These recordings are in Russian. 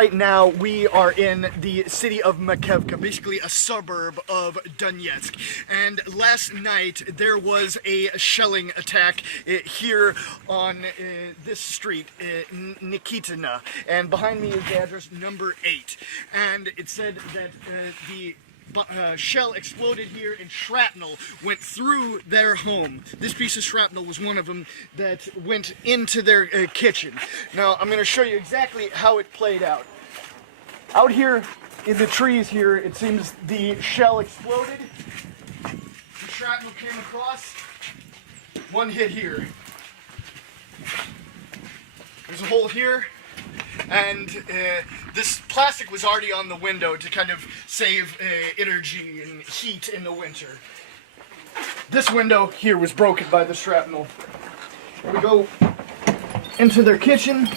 Right now, we are in the city of Makevka, basically a suburb of Donetsk. And last night, there was a shelling attack here on this street, Nikitina. And behind me is the address number 8. And it said that the shell exploded here and shrapnel went through their home. This piece of shrapnel was one of them that went into their kitchen. Now I'm going to show you exactly how it played out. Out here in the trees here, it seems the shell exploded. The shrapnel came across. One hit here. There's a hole here. And this plastic was already on the window to kind of save energy and heat in the winter. This window here was broken by the shrapnel. We go into their kitchen.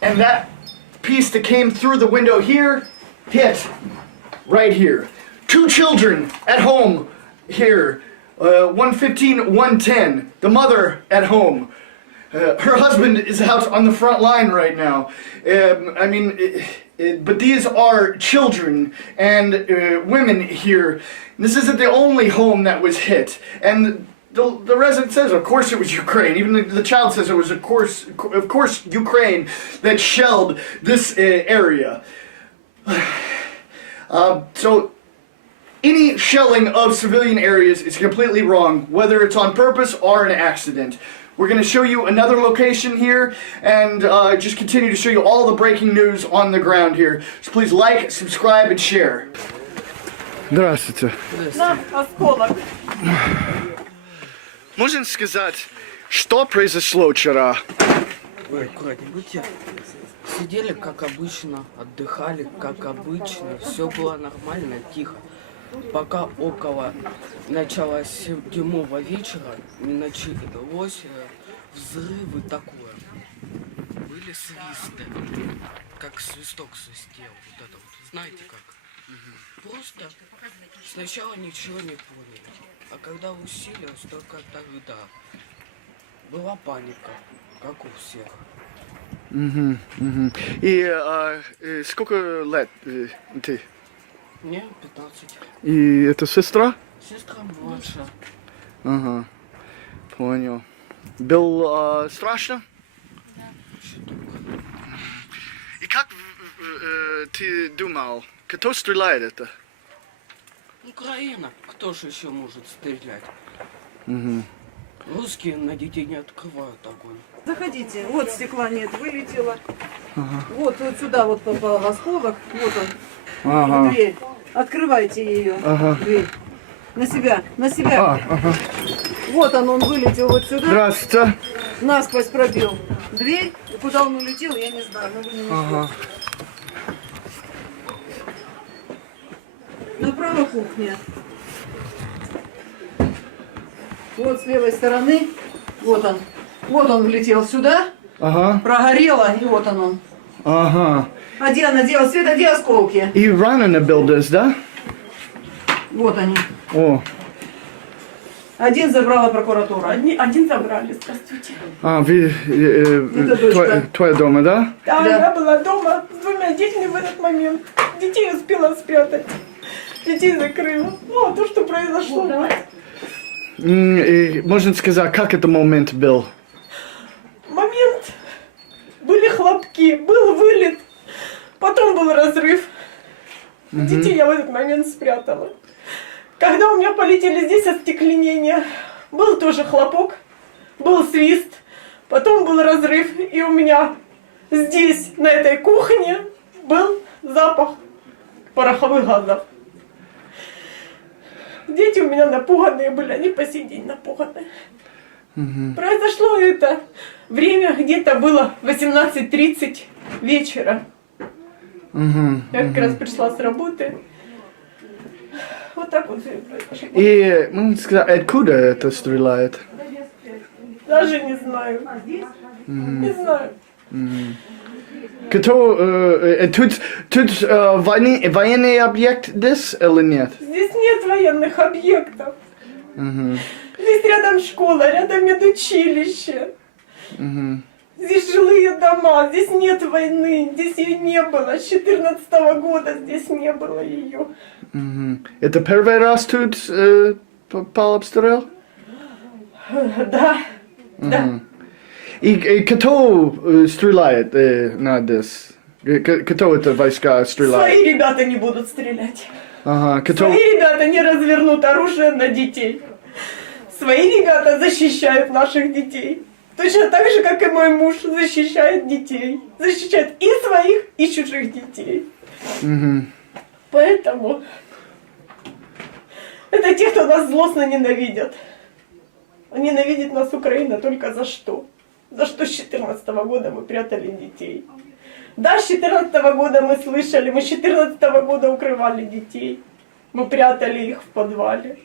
And that piece that came through the window here hit right here. 2 children at home here. 115, 110. The mother at home. Her husband is out on the front line right now. But these are children and women here. This isn't the only home that was hit. And the resident says, of course it was Ukraine. Even the child says it was, of course Ukraine that shelled this area. So any shelling of civilian areas is completely wrong, whether it's on purpose or an accident. We're going to show you another location here and just continue to show you all the breaking news on the ground here. So please like, subscribe, and share. Здравствуйте. Можно сказать, что произошло вчера? Ой, аккуратнее будьте. Сидели как обычно, отдыхали как обычно, все было нормально, тихо. Пока около начала 7 вечера началось взрывы такое. Были свисты, как свисток свистел, вот это вот, знаете как? Просто сначала ничего не поняли, а когда усилилось, только тогда была паника, как у всех. И сколько лет ты? Мне 15. И это сестра? Сестра младшая. Ага, понял. Был страшно? Да. И как ты думал, кто стреляет это? Украина. Кто же еще может стрелять? Русские на детей не открывают огонь. Заходите. Вот стекла нет, вылетело. Вот сюда вот попал осколок. Вот он. Дверь. Открывайте ее. Дверь. На себя, на себя. Вот он вылетел вот сюда. Здравствуйте. Насквозь пробил дверь. И куда он улетел, я не знаю. Но вы не Направо кухня. Вот с левой стороны. Вот он. Вот он влетел сюда. Прогорело, и вот он. А где она делала? Света, где осколки? И ранены builders, да? Вот они. О. Один забрала прокуратура. Один забрали, здравствуйте. Твоя дома, да? Да, я была дома с 2 детьми в этот момент. Детей успела спрятать. Детей закрыла. Ну, то, что произошло. И можно сказать, как этот момент был? Момент. Были хлопки, был вылет. Потом был разрыв. Детей я в этот момент спрятала. Когда у меня полетели здесь остекленения, был тоже хлопок, был свист, потом был разрыв, и у меня здесь, на этой кухне, был запах пороховых газов. Дети у меня напуганные были, они по сей день напуганные. Произошло это время где-то было 18:30 вечера. Я как раз пришла с работы. Вот так вот произошло. И, можно сказать, откуда это стреляет? Даже не знаю. Не знаю. Тут военный объект здесь или нет? Здесь нет военных объектов. Здесь рядом школа, рядом медучилище. Здесь жилые дома, здесь нет войны, здесь ее не было. С 14-го года здесь не было ее. Это первый раз тут попал обстрел? Да, да. И кто стреляет на this? Кто это войска стреляет? Свои ребята не будут стрелять. Ага, кто... Свои ребята не развернут оружие на детей. Свои ребята защищают наших детей. Точно так же, как и мой муж защищает детей. Защищает и своих, и чужих детей. Поэтому это те, кто нас злостно ненавидят. Ненавидит нас Украина только за что? За что с 14-го года мы прятали детей. Да, с 14-го года мы слышали, мы с 14-го года укрывали детей. Мы прятали их в подвале.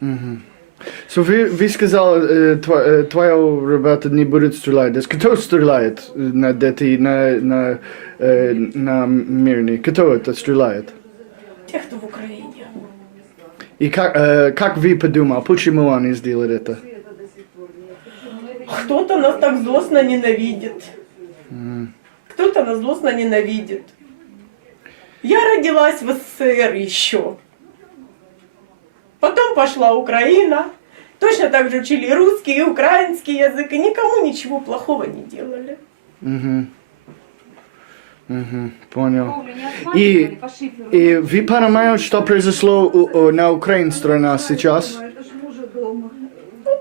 So вы сказали, твои ребята не будут стрелять. Кто стреляет на детей, на мирные? Кто это стреляет? Те, кто в Украине. И как вы подумали, почему они сделали это? Кто-то нас так злостно ненавидит. Кто-то нас злостно ненавидит. Я родилась в СССР еще. Потом пошла Украина. Точно так же учили и русский, и украинский язык. И никому ничего плохого не делали. Понял. И вы понимаете, что произошло на украинской стороне сейчас?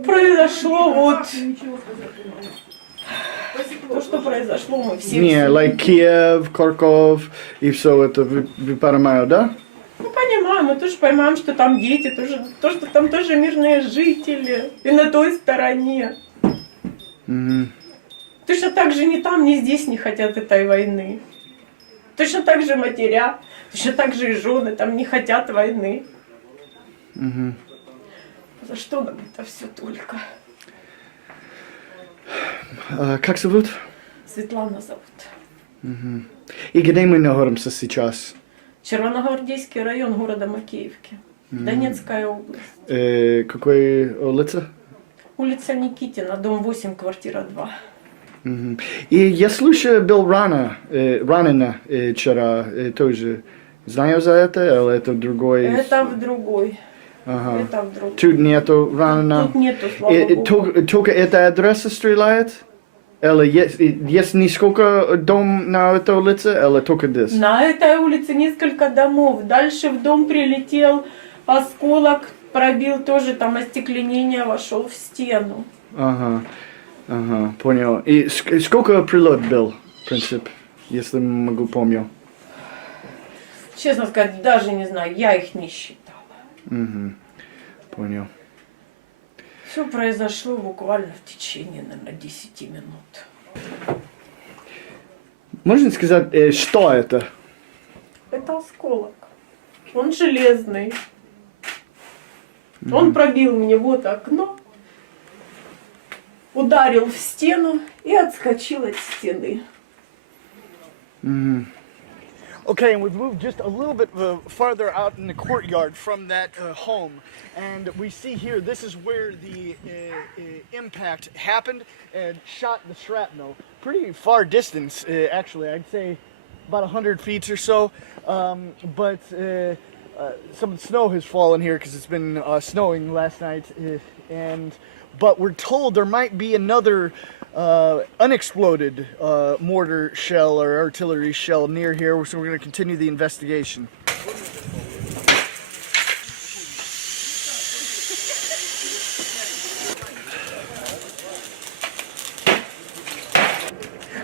Произошло вот... То, что произошло, мы все... Не, like Киев, Харьков и все это, вы понимаете, да? Ну, понимаем, мы тоже понимаем, что там дети, что там тоже мирные жители. И на той стороне. Точно так же ни там, ни здесь не хотят этой войны. Точно так же матеря, точно так же и жены там не хотят войны. За что нам это все только? Как зовут? Светлана зовут. И где мы находимся сейчас? Червоногвардейский район города Макеевки. Донецкая область. Какой улица? Улица Никитина, дом 8, квартира 2. И я слышал, был ранено вчера тоже. Знаю за это, или это другой? Это в другой. Ага. Это в другой. Тут нету ранено? Тут нету, слава богу. Только эта адреса стреляет? Или есть несколько дом на этой улице, или только здесь? На этой улице несколько домов. Дальше в дом прилетел осколок, пробил тоже там остекленение, вошел в стену. Ага, понял. И сколько прилет был, в принципе, если могу помнить? Честно сказать, даже не знаю, я их не считала. Понял. Все произошло буквально в течение, наверное, 10 минут. Можно сказать, что это? Это осколок. Он железный. Он пробил мне вот окно, ударил в стену и отскочил от стены. Okay, and we've moved just a little bit farther out in the courtyard from that home, and we see here, this is where the impact happened and shot the shrapnel. Pretty far distance, actually, I'd say about 100 feet or so, but some snow has fallen here because it's been snowing last night, but we're told there might be another unexploded mortar shell or artillery shell near here, so we're going to continue the investigation.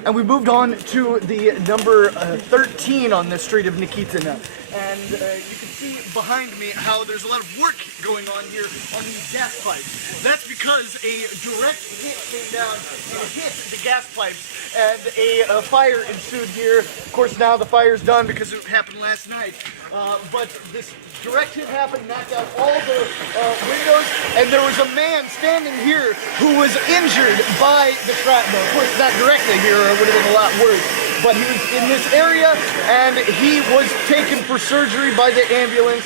And we moved on to the number 13 on the street of Nikitina. And you can see behind me how there's a lot of work going on here on these gas pipes. That's because a direct hit came down and hit the gas pipes, and a fire ensued here. Of course, now the fire's done because it happened last night. But this direct hit happened, knocked out all the windows, and there was a man standing here who was injured by the shrapnel. Of course, not directly here, or it would have been a lot worse. But he was in this area, and he was taken for surgery by the ambulance.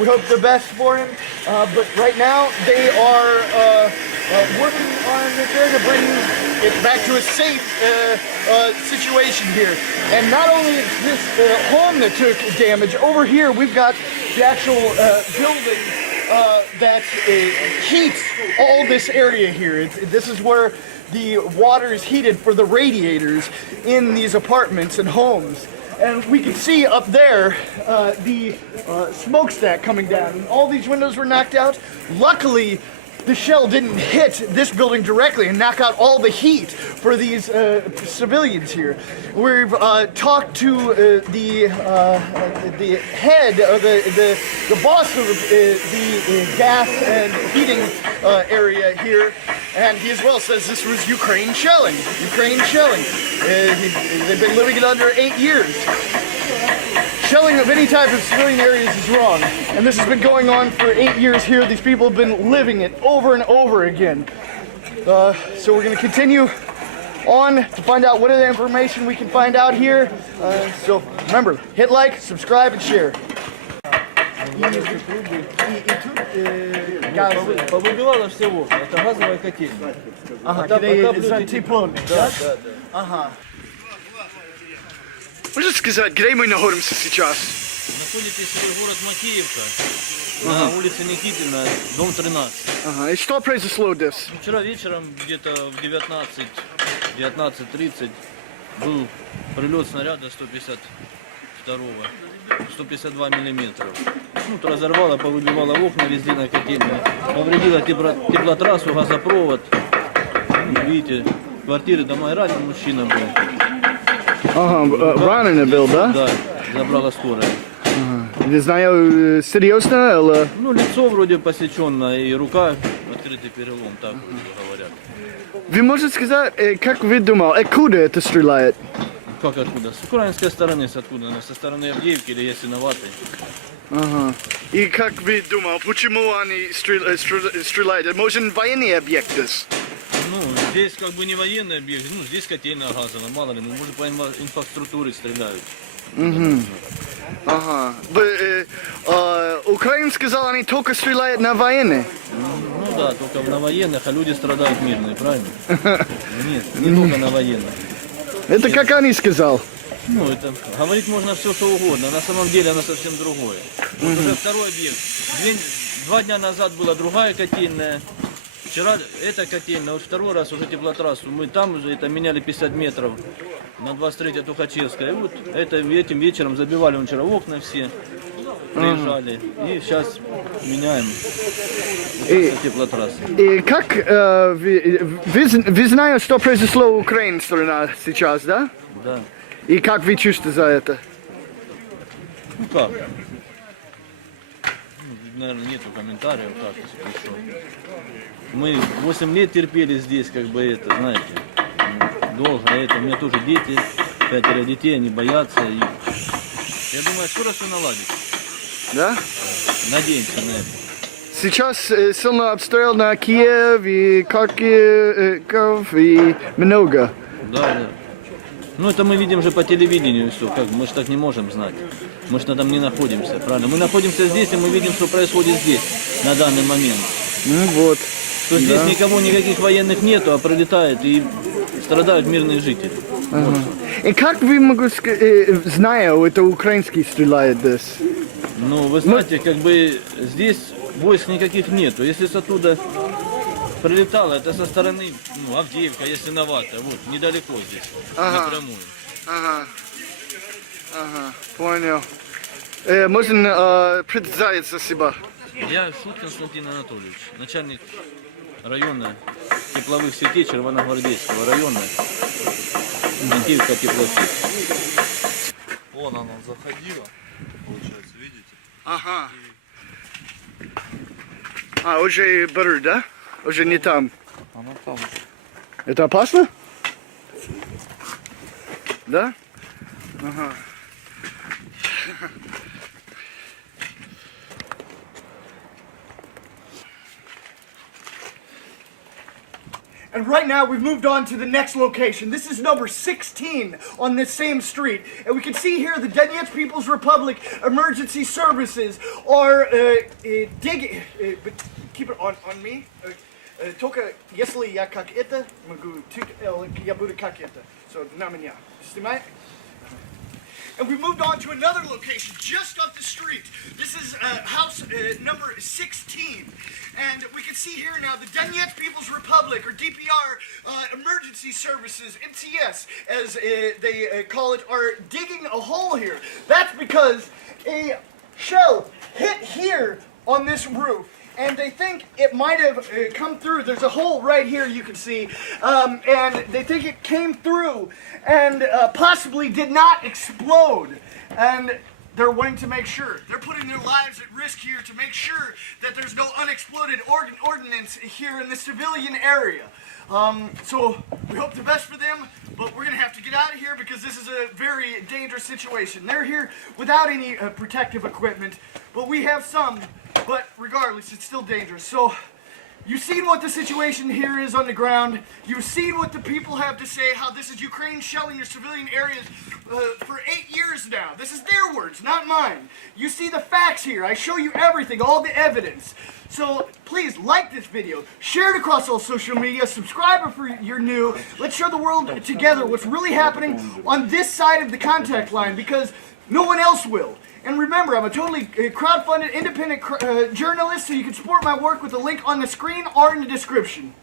We hope the best for him. But right now, they are working on there to bring it back to a safe situation here. And not only is this home that took damage, over here we've got the actual building that heats all this area here. This is where the water is heated for the radiators in these apartments and homes. And we can see up there the smokestack coming down. And all these windows were knocked out. Luckily, the shell didn't hit this building directly and knock out all the heat for these civilians here. We've talked to the head, or the boss of the gas and heating area here, and he as well says this was Ukraine shelling. Ukraine shelling. They've been living it under 8 years. Shelling of any type of civilian areas is wrong, and this has been going on for 8 years here. These people have been living it over and over again. So we're going to continue on to find out what other information we can find out here. So remember, hit like, subscribe, and share. Повыбивало все окна, это газовая котельная. Ага, Там где пока за люди- теплом. Да, да, да. Ага. Можешь сказать, где мы находимся сейчас? Находитесь в город Макеевка, на улице Никитина, дом 13. Ага. И что произошло здесь? Вчера вечером, где-то в 19:30 был прилет снаряда 152 миллиметра. Ну, разорвало, повыбивало окна везде на котельной, повредило теплотрассу, газопровод. Ну, видите, квартиры, дома, и ранен мужчина был. Ага, раненый был, да? Да, забрала скорая. Не знаю, серьезно или... Ну, лицо вроде посеченное и рука открытый перелом, так говорят. Вы можете сказать, как вы думали, откуда это стреляет? Как откуда? С украинской стороны, с откуда? Со стороны Авдеевки или Ясиноватой? Ага. И как вы думали, почему они стреляют? Может, военные объекты? Ну, здесь как бы не военный объект, ну, здесь котельная газовая, мало ли, ну, может, по инфраструктуре стреляют. Ага. Украина сказала, они только стреляют на военные. Ну да, только на военных, а люди страдают мирные, правильно? Нет, не только на военных. Это как они сказали. Ну, это говорить можно все, что угодно, а на самом деле оно совсем другое. Вот уже второй объект. 2 дня назад была другая котельная. Вчера эта котельная, вот второй раз уже теплотрассу. Мы там уже это меняли 50 метров на 23-я Тухачевская. И вот этим вечером забивали вчера окна все, приезжали. И сейчас меняем теплотрассу. И как вы знаете, что произошло в Украине сейчас, да? Да. И как вы чувствуете за это? Ну как? Наверное, нету комментариев, как что. Мы 8 лет терпели здесь, как бы это, знаете, долго. Это у меня тоже дети, 5 детей, они боятся. И я думаю, скоро все наладится. Да? Надеемся на это. Сейчас сильно обстрел на Киев и Харьков и много. Да, да. Ну это мы видим же по телевидению все, как мы же так не можем знать. Мы же там не находимся, правильно? Мы находимся здесь, и мы видим, что происходит здесь, на данный момент. Ну вот. То здесь никого, никаких военных нету, а прилетает и страдают мирные жители. Ага. И как вы могу сказать, знаю, это украинский стреляет здесь? Ну, вы знаете, как бы здесь войск никаких нету. Если с оттуда прилетало, это со стороны, ну, Авдеевка, Ясиноватая, вот, недалеко здесь, напрямую. Ага. Ага, понял. Можно представить за себя? Я Шуткин Константин Анатольевич, начальник района тепловых сетей Червоногвардейского района, Антиевка теплосеть. Вон она заходила, получается, видите? Ага. А, уже берут, да? Уже не там. Она там. Это опасно? Да? Ага. And right now we've moved on to the next location. This is number 16 on this same street. And we can see here the Donetsk People's Republic Emergency Services are digging, but keep it on me. Только если я как это могу, я буду как это. So, на меня. Снимай. And we moved on to another location just up the street. This is house number 16. And we can see here now the Donetsk People's Republic, or DPR, Emergency Services, MTS, as they call it, are digging a hole here. That's because a shell hit here on this roof. And they think it might have come through. There's a hole right here you can see. And they think it came through and possibly did not explode. And they're wanting to make sure. They're putting their lives at risk here to make sure that there's no unexploded ordnance here in the civilian area. So we hope the best for them, but we're going to have to get out of here because this is a very dangerous situation. They're here without any protective equipment, but we have some. But regardless, it's still dangerous. So you've seen what the situation here is on the ground. You've seen what the people have to say, how this is Ukraine shelling your civilian areas for 8 years now. This is their words, not mine. You see the facts here. I show you everything, all the evidence. So please like this video, share it across all social media, subscribe if you're new. Let's show the world together what's really happening on this side of the contact line, because no one else will. And remember, I'm a totally crowdfunded, independent journalist, so you can support my work with the link on the screen or in the description.